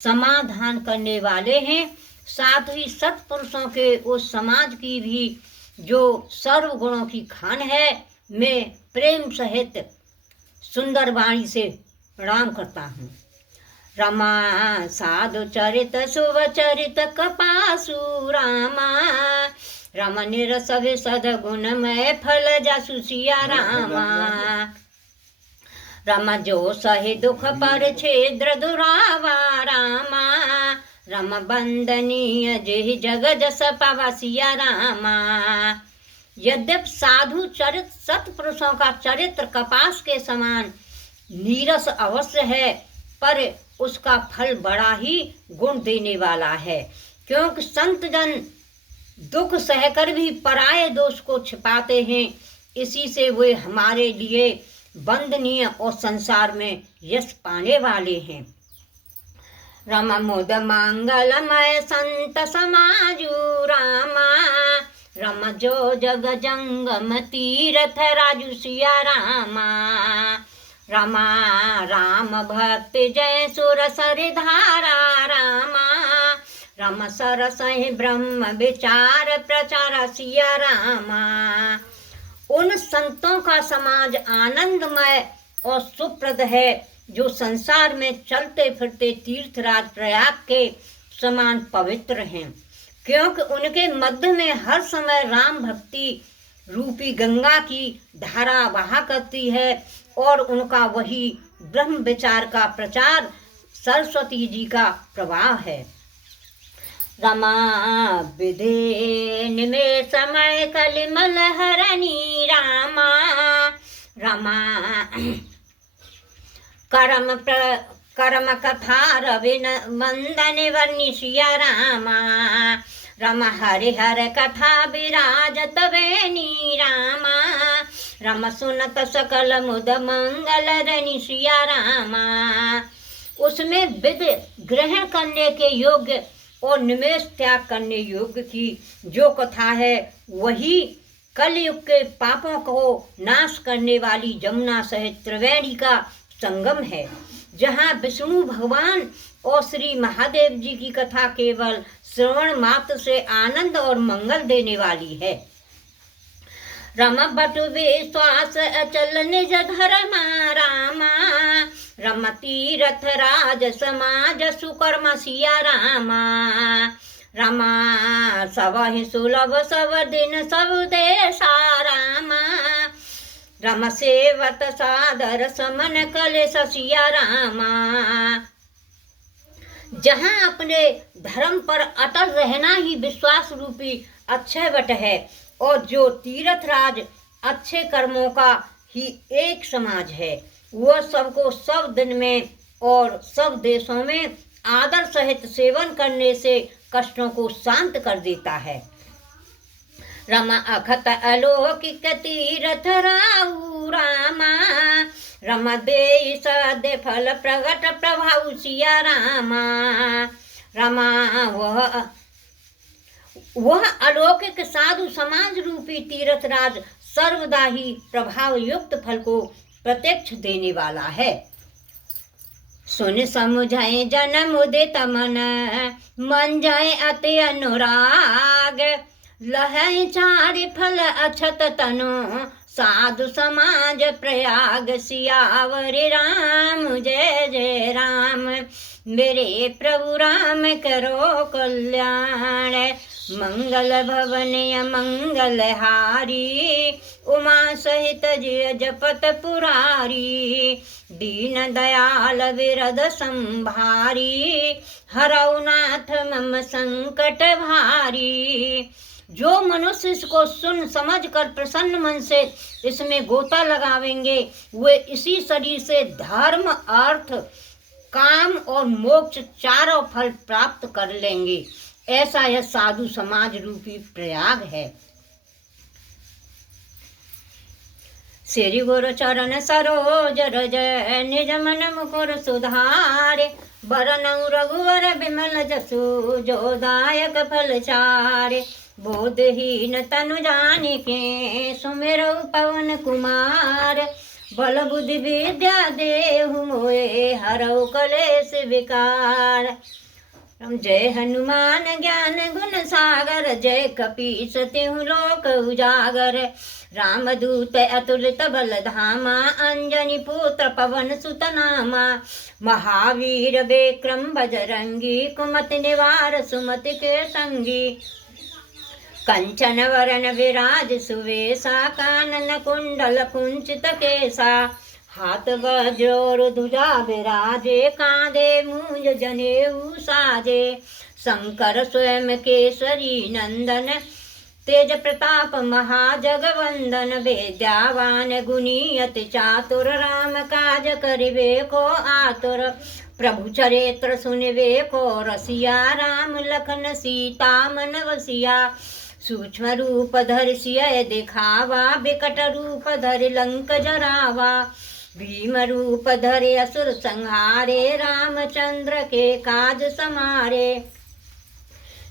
समाधान करने वाले हैं। साथ ही सत्पुरुषों के उस समाज की भी जो सर्वगुणों की खान है, मैं प्रेम सहित सुंदर वाणी से प्रणाम करता हूँ। रमा साधु चरित शुभ चरित कपासु रामा, रम निरस विशद गुणमय फल जसु सिया रामा। रम जो सहि दुख पर छेद्र दुरावा रामा, रम बंदनीय जेहि जग जस पव सिया रामा। यद्यपि साधु चरित सत्पुरुषों का चरित्र कपास के समान नीरस अवश्य है, पर उसका फल बड़ा ही गुण देने वाला है, क्योंकि संत जन दुख सहकर भी पराये दोष को छिपाते हैं। इसी से वे हमारे लिए वंदनीय और संसार में यश पाने वाले हैं। रम मुद मंगलमय संत समाजु रामा, रम जो जग जंगम तीरथ राजु सिया रामा। रमा राम भक्ति जय सुर सरिधारा रामा, रम सरस ब्रह्म विचार प्रचार सिया रामा। उन संतों का समाज आनंदमय और सुप्रद है, जो संसार में चलते फिरते तीर्थराज प्रयाग के समान पवित्र हैं, क्योंकि उनके मध्य में हर समय राम भक्ति रूपी गंगा की धारा बहा करती है, और उनका वही ब्रह्म विचार का प्रचार सरस्वती जी का प्रवाह है। रमा विधे निमेष समय कलिमल हरणी रामा, रमा कर्म कथा रविन वंदन वर्णि सिया रामा। रम हरिहर कथा विराजत वेणी रामा, रम सुनत सकल मुद मंगल रनि सिया रामा। उसमें विध ग्रहण करने के योग्य और निमेष त्याग करने योग्य की जो कथा है, वही कलयुग के पापों को नाश करने वाली जमुना सहित त्रिवेणी का संगम है, जहाँ विष्णु भगवान और श्री महादेव जी की कथा केवल श्रवण मात्र से आनंद और मंगल देने वाली है। रम बटु विश्वास अचल निज धर्मा रामा, रम तीरथ राज समाज सुकर्म सिया रामा। रमा सबहि सुलभ सब दिन सब देशा रामा, रम सेवत सादर समन कलेश सिया रामा। जहाँ अपने धर्म पर अटल रहना ही विश्वास रूपी अक्षय वट है, और जो तीर्थराज अच्छे कर्मों का ही एक समाज है, वह सबको सब दिन में और सब देशों में आदर सहित सेवन करने से कष्टों को शांत कर देता है। रमा अखत अलौकिक तीर्थ राउ रामा, रम दे सदे फल प्रगट प्रभाव सिया रामा। रमा वह अलौकिक साधु समाज रूपी तीर्थराज सर्वदा ही प्रभाव युक्त फल को प्रत्यक्ष देने वाला है। सुन समुझाए जन मुदित मन जाए अति अनुराग, लहै चारि फल अछत तनो साधु समाज प्रयाग। सियावर राम जय जय राम, मेरे प्रभु राम करो कल्याण। मंगल भवन मंगल हारी, उमा सहित जय जपत पुरारी। दीन दयाल विरद संभारी, हरौ नाथ मम संकट भारी। जो मनुष्य इसको सुन समझ कर प्रसन्न मन से इसमें गोता लगावेंगे, वे इसी शरीर से धर्म अर्थ काम और मोक्ष चारों फल प्राप्त कर लेंगे। ऐसा यह साधु समाज रूपी प्रयाग है। श्री गुरु चरण सरोज रज निज मन मुकुर सुधारे, बरनउँ रघुवर बिमल जसु जो दायक फल चारे। बोधहीन तनु जानिके सुमिरौ पवन कुमार, बल बुद्धि विद्या देहु मोए हरऊ कलेश विकार। जय हनुमान ज्ञान गुण सागर जय कपीस तिहु लोक उजागर। रामदूत अतुलित बल धामा अंजनी पुत्र पवन सुत नामा। महावीर विक्रम बजरंगी कुमति निवार सुमति के संगी। कंचन वरण विराज सुवेशा कानन कुंडल कुंचित केसा। हाथ वज्र ध्वजा विराजे कांधे मूंज जनेऊ साजे। शंकर स्वयं केसरी नंदन तेज प्रताप महाजगवंदन। विद्यावान गुणी अति चातुर राम काज करिबे को आतुर। प्रभु चरित्र सुनिबे को रसिया राम लखन सीता मन वसिया। सूक्ष्म रूप धरि सिय दिखावा विकट रूप धरि लंक जरावा। भीम रूप धरे असुर संहारे रामचंद्र के काज समारे।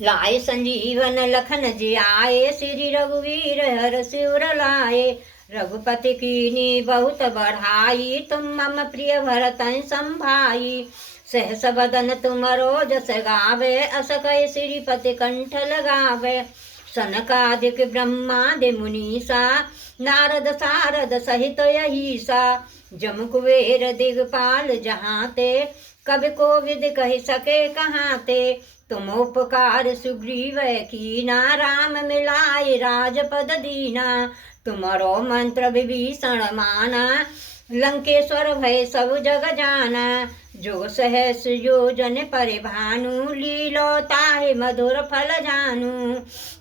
लाए संजीवन लखन जियाए श्री रघुवीर हर शिवर लाए। रघुपति कीनी बहुत बढ़ाई तुम मम प्रिय भरतन संभाई। सहस बदन तुम जस गावे अस कहि श्रीपति कंठ लगावे। सनकादिक ब्रह्मादि मुनीसा नारद सारद सहित यहीसा। जम कुबेर दिगपाल जहाँ ते कवि कोविद कहि सके कहाँ ते। तुम उपकार सुग्रीव कीना राम मिलाए राजपद दीना। तुमरो मंत्र विभीषण माना लंकेश्वर भय सब जग जाना। जो सहस योजन परिभानु लीलो ताहि मधुर फल जानू।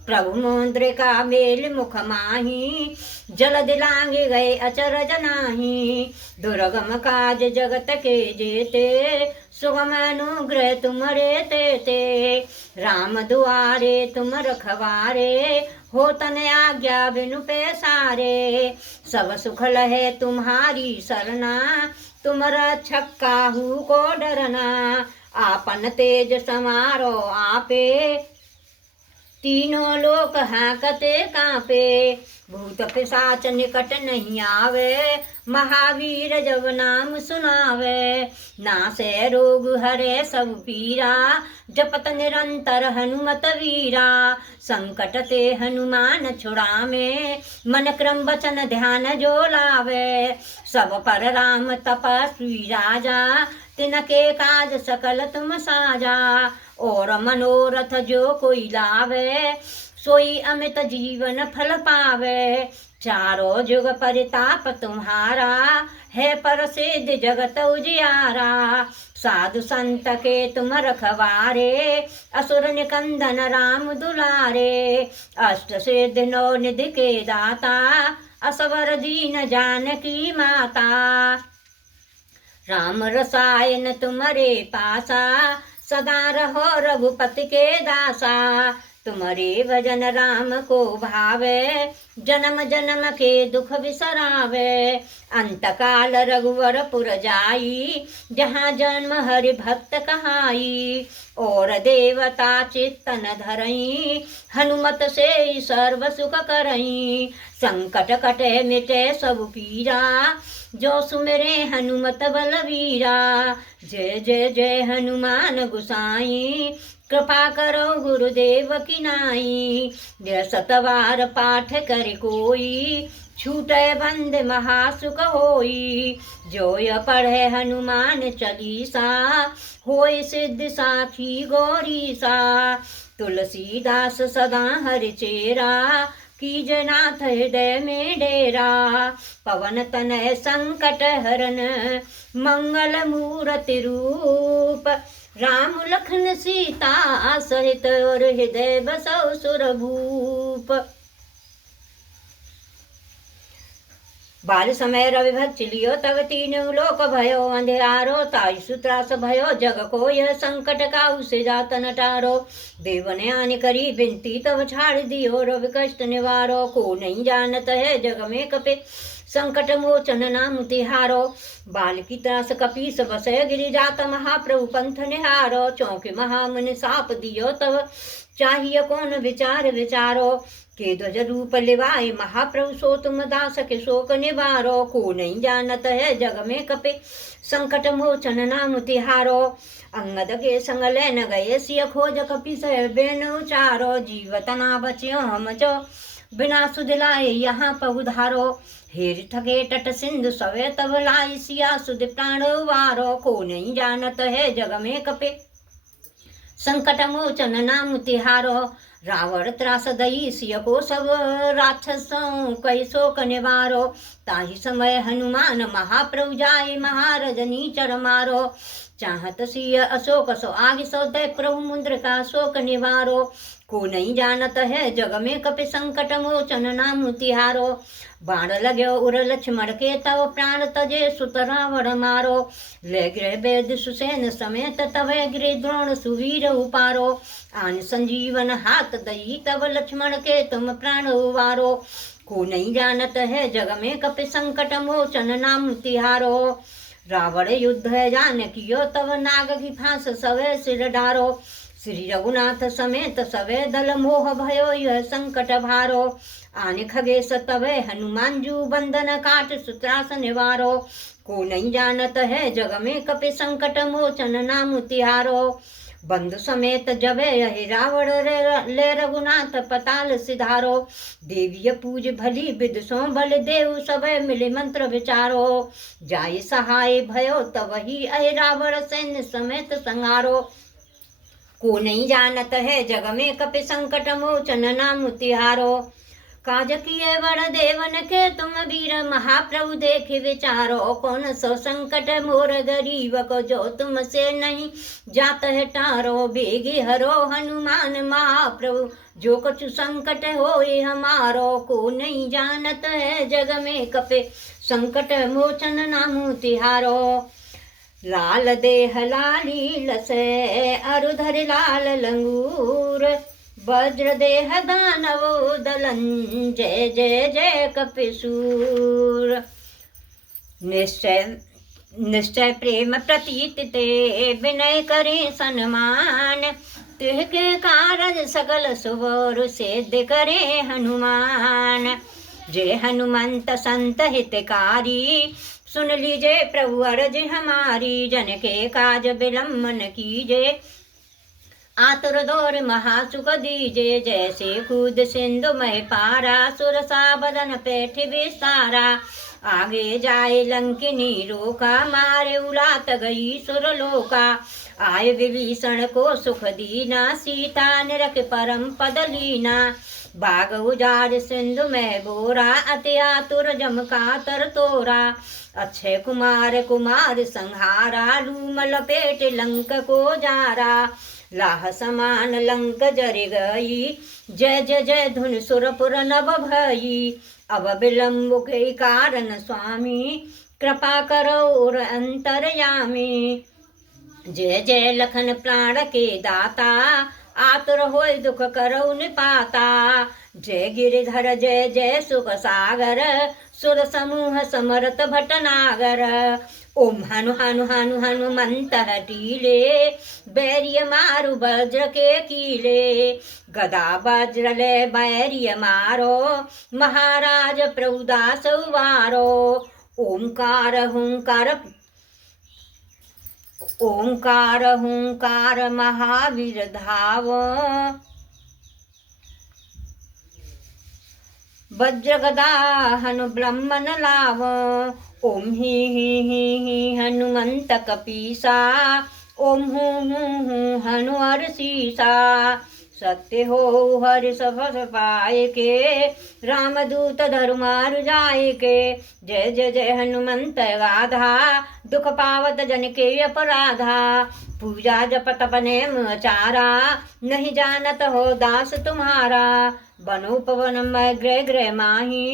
प्रभु मुद्रिका मेल मुख माही जल दिलांगे गए अचरज नाही। दुर्गम काज जगत के जेते सुगम अनुग्रह तुम्हारे तेते। राम दुआरे तुम रखवारे हो तन आज्ञा बिनु पैसारे। सब सुख लहे तुम्हारी सरना तुम रक्षक काहू को डरना। आपन तेज समारो आपे तीनों लोक हाकते कांपे। भूत पिशाच निकट नहीं आवे महावीर जब नाम सुनावे। नासे रोग हरे सब पीरा जपत निरंतर हनुमत वीरा। संकट ते हनुमान छुड़ावे मन क्रम वचन ध्यान जो लावे। सब पर राम तपस्वी राजा तिनके काज सकल तुम साजा। और मनोरथ जो कोई लावे सोई अमित जीवन फल पावे। चारों जुग परिताप तुम्हारा है प्रसिद्ध जगत उजियारा। साधु संत के तुम रखवारे असुर निकंदन राम दुलारे। अष्ट सिद्ध नौ निधि के दाता असवर दीन जानकी माता। राम रसायन तुम्हारे पासा सदा रहो रघुपति के दासा। तुम्हारे भजन राम को भावे जन्म जन्म के दुख बिसरावे। अंत काल रघुवर पुर जाई जहाँ जन्म हरि भक्त कहाई। और देवता चित्तन धरई हनुमत से सर्व सुख करई। संकट कटे मिटे सब पीरा जो सुमेरे हनुमत बलवीरा। जय जय जय हनुमान गुसाई कृपा करो गुरुदेव की नाई। जय सतवार पाठ कर कोई छूटे बंद महासुख होई। जो य पढ़े हनुमान चालीसा होय सिद्ध साखी गौरीसा। तुलसीदास सदा हरि चेरा कीजय नाथ हृदय में डेरा। पवन तनय संकट हरन मंगल मूर्ति रूप। राम लखन सीता सहित और हृदय बसौ सुर भूप। बाल समय रवि भक्त लियो तब तीनों लोक भयो अंधेरारो। ताई सुत्रास भयो जग को यह संकट का उसे जात नटारो। देव ने आने करी बिनती तब छाड़ दियो रवि कष्ट निवारो। को नहीं जानत है जग में कपे संकट मोचन नाम तिहारो। बाल की त्रास कपीस बसय गिरि जात महाप्रभु पंथ निहारो। चौके महामुनि साप दियो तब चाहिए कौन विचार विचारो। के ध्वज रूप लिवाए महाप्रभु सो तुम दास के शोक निवारो। को नहीं जानत है जग में कपे संकट मोचन नाम तिहारो। अंगद के संग लेन गए सिय खोज कपि सह बेन उचारो। जीवत ना बच्यो हम जो बिना सुध लाए यहाँ पहुधारो। हेर थके तट सिंधु सवे तब लाई सिया सुध प्राण वारो। को नहीं जानत है जग में कपे संकट मोचन नाम तिहारो। रावण त्रास दई सिय को सब राक्षसों कई शोक निवारो। ताहि समय हनुमान महाप्रभु जाय महारजनी चर मारो। चाहत सिय अशोक सो आगे सो दय प्रभु मुद्र का शोक निवारो। को नहीं जानत है जग में कपि संकट मोचन नाम तिहारो। बाण लग्यो उर लक्ष्मण के तव प्राण तजे सुत रावण मारो। ले गृह वेद सुसेन समेत तवे गृह द्रोण सुवीर उपारो। आन संजीवन हाथ दई तब लक्ष्मण के तुम प्राण उवारो। को नहीं जानत है जग में कपि संकट मोचन नाम तिहारो। रावण युद्ध जानकियो तव नाग की फांस सवे सिर डारो। श्री रघुनाथ समेत सवे दल मोह भयो यह संकट भारो। आने खगेश तवे हनुमान जू बंधन काट सुत्रास निवारो। को नहीं जानत है जग में कपि संकट मोचन नाम तिहारो। बंधु समेत जबे यही रावण ले रघुनाथ पताल सिधारो। देवीय पूज भली विदुषो बल देव सबे मिले मंत्र विचारो। जाय सहाय भयो तब ही अहि रावण सैन्य समेत संहारो। को नहीं जानत है जग में कपि संकट मोचन नाम तिहारो। काज किए बड़ देवन के तुम वीर महाप्रभु देख विचारो। कौन सो संकट मोर गरीब को जो तुम से नहीं जात है टारो। बेगी हरो हनुमान महाप्रभु जो कुछ संकट होए हमारो। को नहीं जानत है जग में कपि संकट मोचन नाम तिहारो। लाल देह लाली लसे अरुधर लाल लंगूर। वज्र देह दानवो दलन जय जय जय कपिसूर। निश्चय प्रेम प्रतीत ते विनय करे सन्मान। तिह के कारज सकल सुवर सिद्ध करे हनुमान। जय हनुमंत संत हितकारी सुन लीजे प्रभु अर्ज हमारी। जन के काज विलंबन कीजे आतुर दौर महासुख दीजे। जैसे कूद सिंधु मह पारा सुरसा बदन पेठ विस्तारा। आगे जाए लंकिनी रोका मारे उलात गई सुरलोका। आय विभीषण को सुख दीना सीता निरख परम पद लीना। बाग उजाड़ सिंधु में बोरा अति आतुर जम का तर तोरा। अक्षय कुमार कुमार संहारा लूम लपेट लंक को जारा। लाह समान लंक जर गई जय जय जय धुन सुरपुर नभ भई। अब विलंब के कारण स्वामी कृपा करो और अंतरयामी। जय जय लखन प्राण के दाता आतुर होय दुख करो निपाता। जय गिरिधर जय जय सुख सागर सुर समूह समरत भटनागर। ओम हनु हनु हनु हनुमंत हटीले बैरिय मारु वज्र के कीले। गदा वज्र ले बैरिय मारो महाराज प्रभुदास उवारो। ओंकार हुंकार ओंकार हुंकार महावीर धावो। वज्र गदा हनु ब्रह्मन लावो। ओम ही हनुमंत कपीसा। ओम हूँ हनु हरसीसा। सत्य हो हरि सफस पाए के रामदूत धर्मारु जाए के। जय जय जय हनुमंत गाधा दुख पावत जन के अपराधा। पूजा जप तप नेम आचारा नहीं जानत हो दास तुम्हारा। बनो पवन मैं ग्रह ग्रह माही।